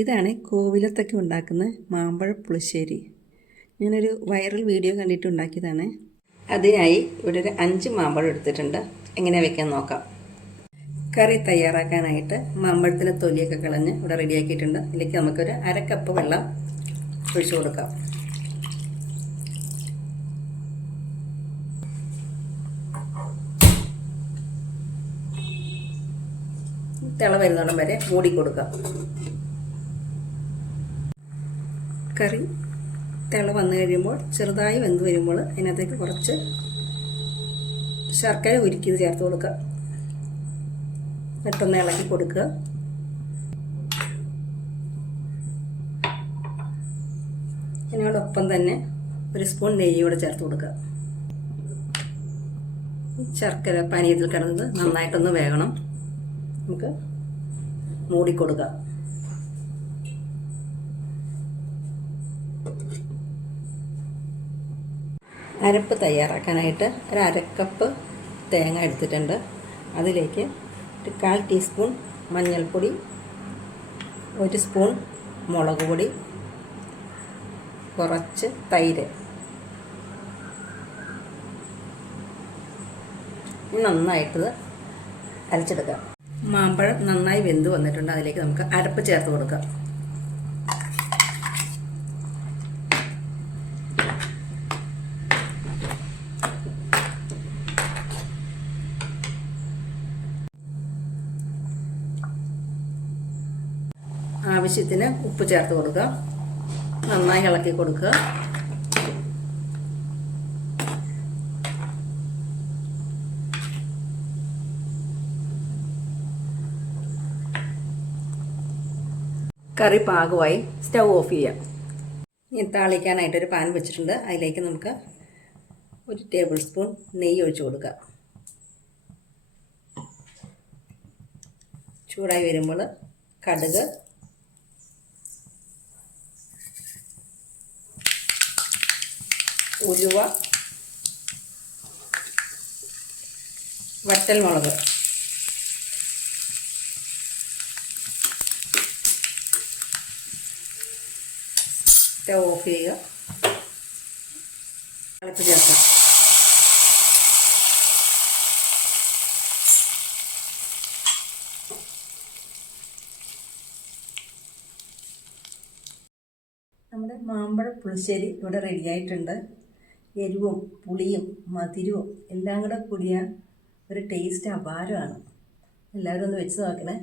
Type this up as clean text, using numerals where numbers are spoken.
ഇതാണ് കോവിലത്തൊക്കെ ഉണ്ടാക്കുന്ന മാമ്പഴ പുളിശ്ശേരി. ഞാനൊരു വൈറൽ വീഡിയോ കണ്ടിട്ട് ഉണ്ടാക്കിയതാണ്. അതിനായി ഇവിടെ ഒരു 5 മാമ്പഴം എടുത്തിട്ടുണ്ട്. എങ്ങനെ വെക്കാൻ നോക്കാം. കറി തയ്യാറാക്കാനായിട്ട് മാമ്പഴത്തിന് തൊലിയൊക്കെ കളഞ്ഞ് ഇവിടെ റെഡിയാക്കിയിട്ടുണ്ട്. ഇതിലേക്ക് നമുക്കൊരു 1/2 കപ്പ് വെള്ളം ഒഴിച്ചു കൊടുക്കാം. തിള വരുന്നിടം വരെ മൂടി കൊടുക്കാം. കറി തിള വന്നു കഴിയുമ്പോൾ ചെറുതായി വെന്ത് വരുമ്പോൾ അതിനകത്തേക്ക് കുറച്ച് ശർക്കര ഉരുക്കിയത് ചേർത്ത് കൊടുക്കുക. പെട്ടെന്ന് ഇളക്കി കൊടുക്കുക. അതിനോടൊപ്പം തന്നെ ഒരു സ്പൂൺ നെയ്യ് കൂടെ ചേർത്ത് കൊടുക്കുക. ശർക്കര പാനീയത്തിൽ കിടന്നത് നന്നായിട്ടൊന്ന് വേകണം. നമുക്ക് മൂടിക്കൊടുക്കുക. അരപ്പ് തയ്യാറാക്കാനായിട്ട് ഒരു 1/2 കപ്പ് തേങ്ങ എടുത്തിട്ടുണ്ട്. അതിലേക്ക് ഒരു 1/4 ടീസ്പൂൺ മഞ്ഞൾപ്പൊടി, 1 സ്പൂൺ മുളക് പൊടി, കുറച്ച് തൈര്, നന്നായിട്ട് അരച്ചെടുക്കാം. മാമ്പഴം നന്നായി വെന്ത് വന്നിട്ടുണ്ട്. അതിലേക്ക് നമുക്ക് അരപ്പ് ചേർത്ത് കൊടുക്കാം. ആവശ്യത്തിന് ഉപ്പ് ചേർത്ത് കൊടുക്കുക. നന്നായി ഇളക്കി കൊടുക്കുക. കറി പാകമായി സ്റ്റൗ ഓഫ് ചെയ്യാം. ഇനി താളിക്കാനായിട്ടൊരു പാൻ വെച്ചിട്ടുണ്ട്. അതിലേക്ക് നമുക്ക് 1 ടേബിൾ സ്പൂൺ നെയ്യ് ഒഴിച്ചു കൊടുക്കുക. ചൂടായി വരുമ്പോൾ കടുക്, ഉലുവ, വറ്റൽമുളക്, സ്റ്റൗ ഓഫ് ചെയ്യുക. തിളപ്പ് ചേർക്കാം. നമ്മുടെ മാമ്പഴ പുളിശ്ശേരി ഇവിടെ റെഡിയായിട്ടുണ്ട്. എരിവും പുളിയും മധുരവും എല്ലാം കൂടെ കൂടിയ ഒരു ടേസ്റ്റ് അപാരമാണ്. എല്ലാവരും ഒന്ന് വെച്ച് നോക്കണേ.